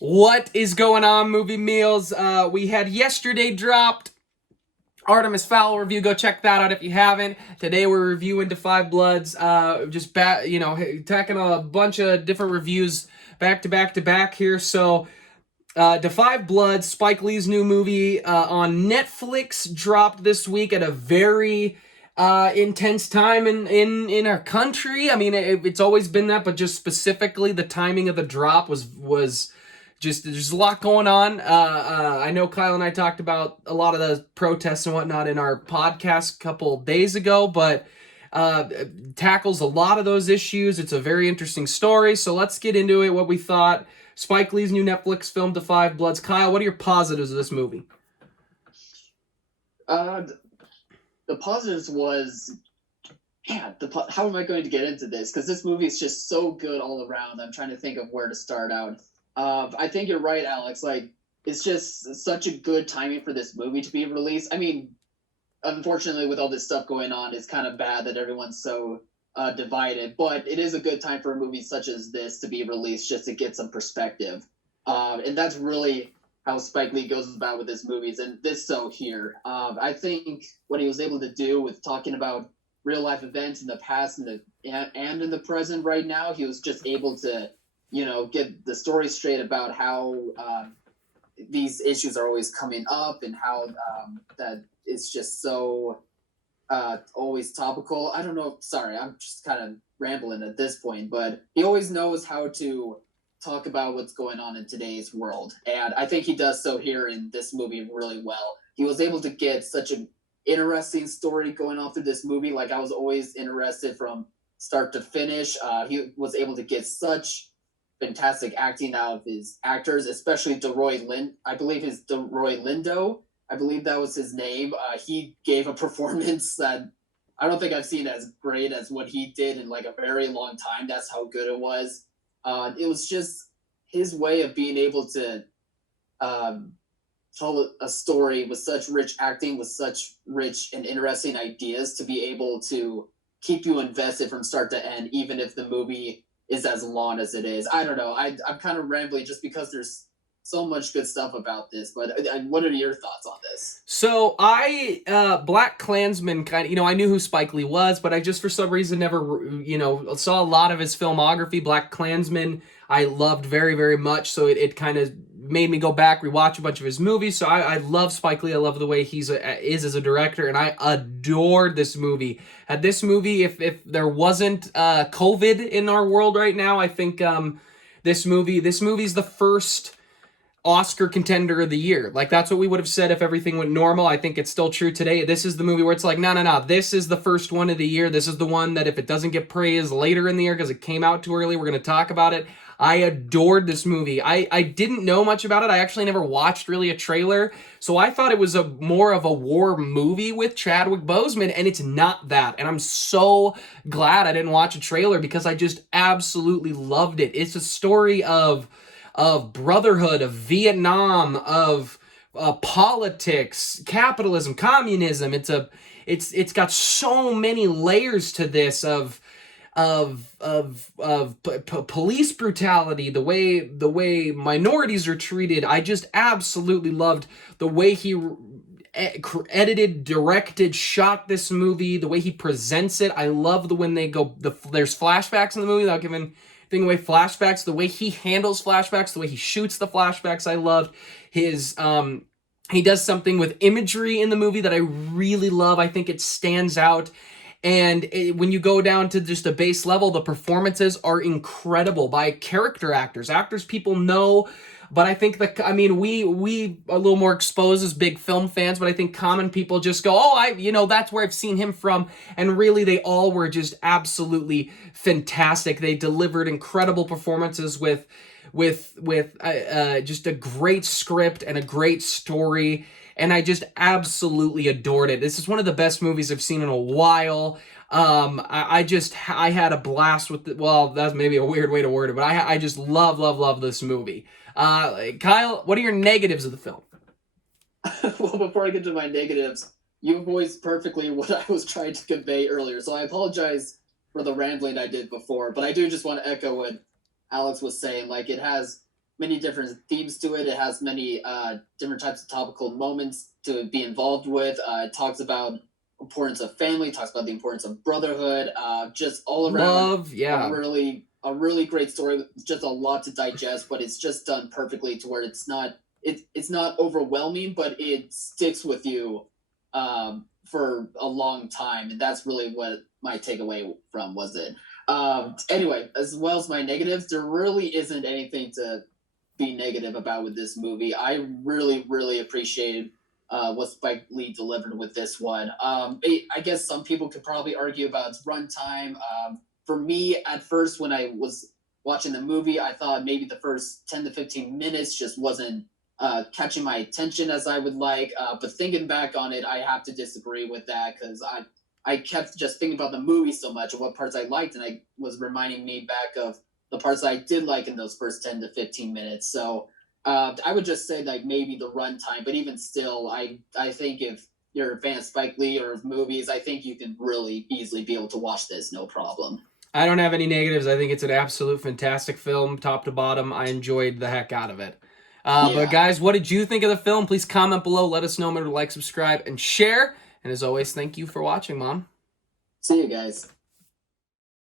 What is going on, Movie Meals? We had yesterday dropped Artemis Fowl review. Go check that out if you haven't. Today we're reviewing Da 5 Bloods. Tacking a bunch of different reviews back to back to back here. So, Da 5 Bloods, Spike Lee's new movie on Netflix, dropped this week at a very intense time in our country. I mean, it's always been that, but just specifically the timing of the drop was just there's a lot going on. I know Kyle and I talked about a lot of the protests and whatnot in our podcast a couple days ago, but tackles a lot of those issues. It's a very interesting story. So let's get into it. What we thought. Spike Lee's new Netflix film, Da 5 Bloods. Kyle, what are your positives of this movie? The positives was, how am I going to get into this? Because this movie is just so good all around. I'm trying to think of where to start out. I think you're right, Alex. Like, it's just such a good timing for this movie to be released. I mean, unfortunately, with all this stuff going on, it's kind of bad that everyone's so divided. But it is a good time for a movie such as this to be released, just to get some perspective. And that's really how Spike Lee goes about with his movies, and this so here. I think what he was able to do with talking about real life events in the past and in the present right now, he was just able to, get the story straight about how these issues are always coming up and how that it's just so always topical. I don't know. Sorry, I'm just kind of rambling at this point, but he always knows how to talk about what's going on in today's world. And I think he does so here in this movie really well. He was able to get such an interesting story going on through this movie. Like, I was always interested from start to finish. He was able to get such fantastic acting out of his actors, especially DeRoy Lind. I believe his DeRoy Lindo. I believe that was his name. He gave a performance that I don't think I've seen as great as what he did in like a very long time. That's how good it was. It was just his way of being able to tell a story with such rich acting, with such rich and interesting ideas, to be able to keep you invested from start to end, even if the movie is as long as it is. I don't know. I'm kind of rambling just because there's so much good stuff about this, but what are your thoughts on this? So Black Klansman kind of, I knew who Spike Lee was, but I just for some reason never, saw a lot of his filmography. Black Klansman, I loved very, very much. So it kind of made me go back, rewatch a bunch of his movies. So I love Spike Lee. I love the way is as a director, and I adored this movie. Had this movie, if there wasn't COVID in our world right now, I think this movie's the first Oscar contender of the year. Like, that's what we would have said if everything went normal. I think it's still true today. This is the movie where it's like, no. This is the first one of the year. This is the one that if it doesn't get praised later in the year because it came out too early, we're going to talk about it. I adored this movie. I didn't know much about it. I actually never watched really a trailer. So I thought it was more of a war movie with Chadwick Boseman, and it's not that. And I'm so glad I didn't watch a trailer because I just absolutely loved it. It's a story of brotherhood, of Vietnam, of politics, capitalism, communism. It's got so many layers to this of police brutality, the way minorities are treated. I just absolutely loved the way he edited, directed, shot this movie, the way he presents it. I love when they go there's flashbacks in the movie without giving thing away. Flashbacks, the way he handles flashbacks, the way he shoots the flashbacks, I loved. His he does something with imagery in the movie that I really love. I think it stands out. And when you go down to just a base level, the performances are incredible by character actors people know. But I think we are a little more exposed as big film fans, but I think common people just go, that's where I've seen him from. And really, they all were just absolutely fantastic. They delivered incredible performances with just a great script and a great story. And I just absolutely adored it. This is one of the best movies I've seen in a while. I had a blast with it. Well, that's maybe a weird way to word it, but I just love this movie. Kyle, what are your negatives of the film? Well, before I get to my negatives, you voiced perfectly what I was trying to convey earlier, so I apologize for the rambling I did before, but I do just want to echo what Alex was saying. Like, it has many different themes to it. It has many different types of topical moments to be involved with. It talks about importance of family, talks about the importance of brotherhood, just all around Love, yeah. a really great story. Just a lot to digest, but it's just done perfectly to where it's not overwhelming, but it sticks with you for a long time, and that's really what my takeaway from was it. Anyway, as well as my negatives, there really isn't anything to be negative about with this movie. I really, really appreciate what Spike Lee delivered with this one. I guess some people could probably argue about its runtime. For me, at first, when I was watching the movie, I thought maybe the first 10 to 15 minutes just wasn't catching my attention as I would like. But thinking back on it, I have to disagree with that because I kept just thinking about the movie so much and what parts I liked, and I was reminding me back of the parts I did like in those first 10 to 15 minutes. So I would just say like maybe the runtime, but even still, I think if you're a fan of Spike Lee or his movies, I think you can really easily be able to watch this no problem. I don't have any negatives. I think it's an absolute fantastic film, top to bottom. I enjoyed the heck out of it. But Yeah. guys, what did you think of the film? Please comment below. Let us know. Remember to like, subscribe, and share. And as always, thank you for watching, Mom. See you guys.